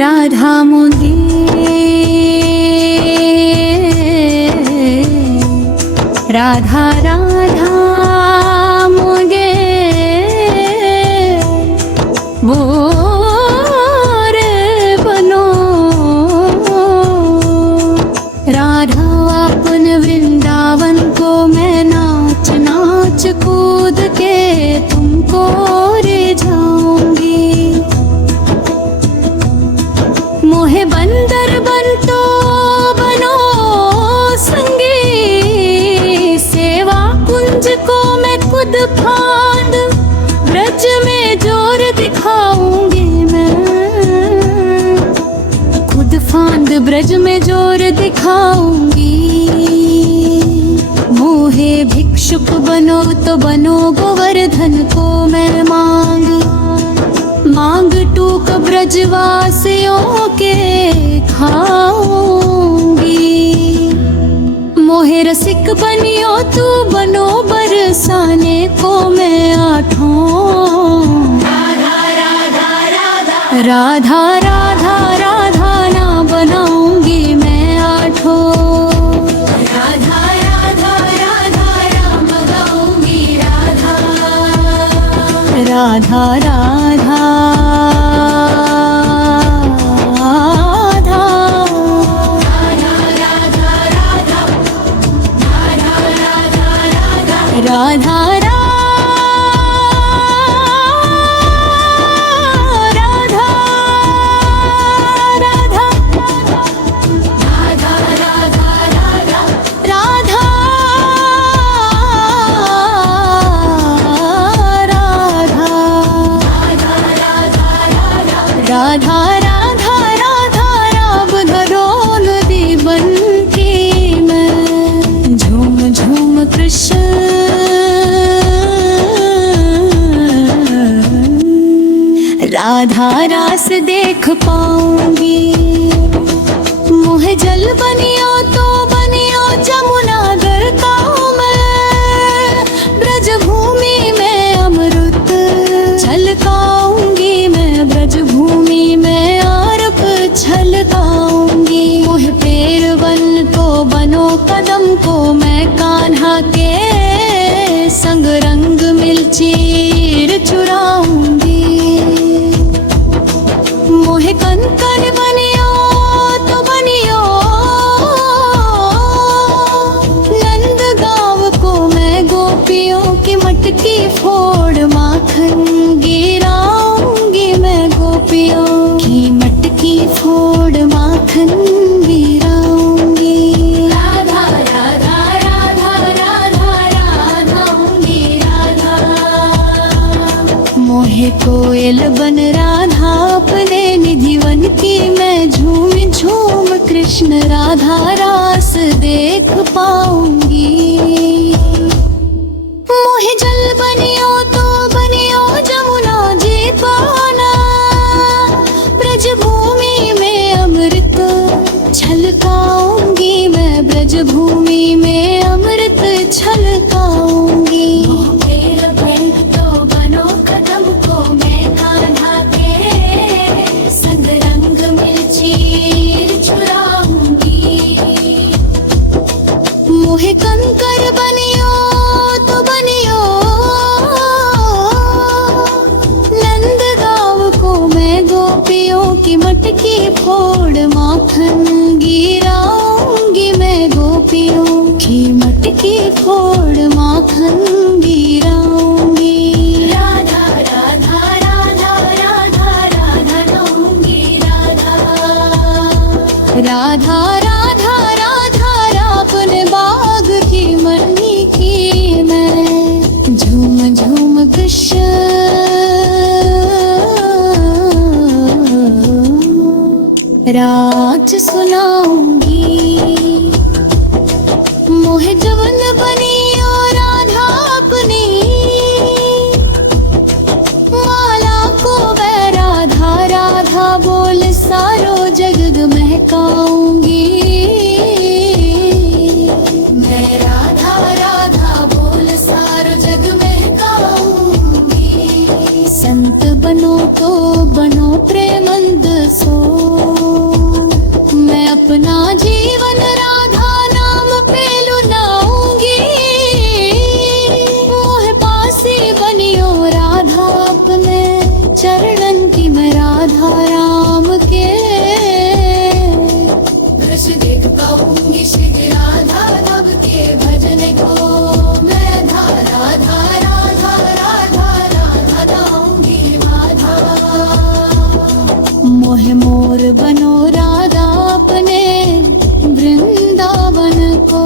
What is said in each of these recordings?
राधा मोदी राधा राधा मोगे मोर बनो राधा अपन वृंदावन को मैं नाच नाच कूद के तुमको रे जाऊंगी। मोहे बंदर बन तो बनो संगी, सेवा कुंज को मैं खुद फांद ब्रज में जोर दिखाऊंगी। मैं खुद फांद ब्रज में जोर दिखाऊंगी। मोहे भिक्षुक बनो तो बनो गोवर्धन को मैं मांग मांग टूक ब्रजवासियों के खाऊंगी। मोहे रसिक बनियो तू बनो बरसाने को मैं आठों। राधा राधा राधा ना बनाऊंगी मैं आठों। राधा राधा राधा राम गाऊंगी राधा। राधा राधा राधा राधा राधा राधा राम धरो नदी बनती मैं झूम झूम कृष्ण राधा रास देख पाऊंगी। मुहे जल बनियो तो बनियो जमुना दरका मैं ब्रज भूमि में अमृत छलकाऊंगी। मैं ब्रज भूमि में आरप छलकाऊंगी। मुहे पेड़ वन को बनो कदम को मैं कान्हा के संग रंग मिल चीर चुराऊंगी। मोहे कंकन बनियो तो बनियो नंद गांव को मैं गोपियों की मटकी फोड़ माखन गिराऊंगी। मैं गोपियों की मटकी फोड़ माखन गिराऊंगी। राधा राधा राधा राधा राधाऊंगी राधा। मोहे कोयल बन राधा अपने निधिवन की मैं झूम झूम कृष्ण राधा रास देख पाऊंगी। मोहे जल बनियो तो बनियो जमुना जी पाना ब्रज भूमि में अमृत छलकाऊंगी। मैं ब्रज भूमि में अमृत छलकाऊंगी। मोहे कंकर बनियो तो बनियो नंद गांव को मैं गोपियों की मटकी फोड़ माखन गिराऊंगी। मैं गोपियों की मटकी फोड़ माखन गिराऊंगी। राधा राधा राधा राधा राधा गाऊंगी राधा। राधा राधा राधा अपने बाग की मनी की मैं झूम झूम कृष्ण राज सुनाऊंगी। मोहे जवन बनियो राधा अपनी माला को मैं राधा राधा बोल सारो जग महकाऊंगी। मैं राधा राधा बोल सारो जग महकाऊंगी। संत बनो तो बनो प्रेमंद सो जीवन राधा नाम पे लुलाऊंगी, मोह पासी बनियो राधा अपने चरणन की मैं राधा राम के दृश देख पाऊंगी श्री राधा रब के भजन को मैं धारा धारा धारा धारा धाराऊंगी राधा। मोह मोर बनो राधा अपने वृंदावन को,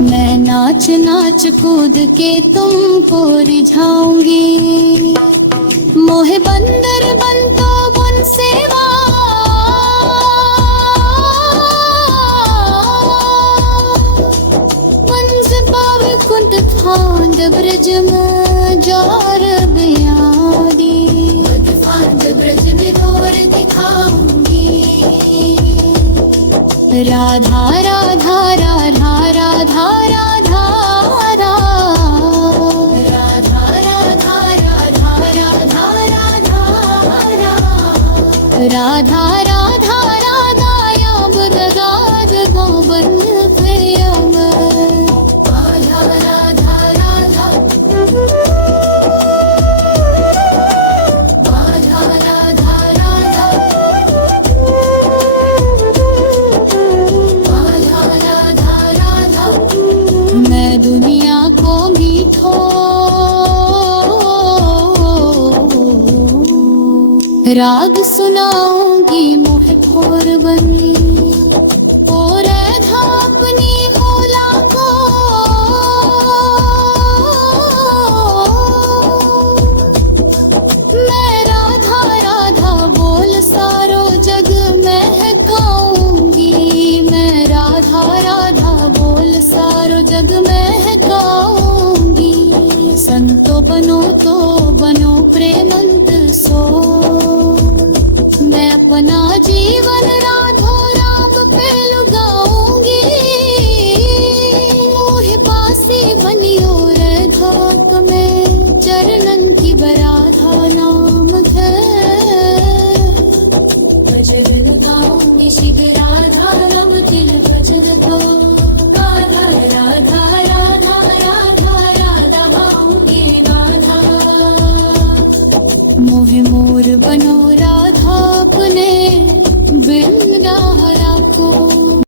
मैं नाच नाच कूद के तुमको रिझाऊंगी। मोह बंदर बन तो बन सेवा, वंश पाव कुंड फांद ब्रज में जार बियादी, फांद ब्रज में दौर दिखाऊंगी। राधा राधा राधा राधा राधा राधा राधा राधा याब दगाद गोबन प्रियम राधा राधा राधा राधा राधा राधा राधा राधा। मैं दुनिया को मीठो राग सुनाऊंगी मोह भोर बनी, ओ राधा अपनी भोला को मैं राधा राधा बोल सारो जग महकाऊंगी, मैं राधा राधा बोल सारो जग महकाऊंगी। संतो बनो तो बनो प्रेमंत सो, मैं अपना जीवन राधो राम पे लुगाऊंगी। मोह पासी बनियो राधा में चरणन की बराधा नाम है, भजन गाऊंगी श्री राधा राम तिल भजन गाऊंगी।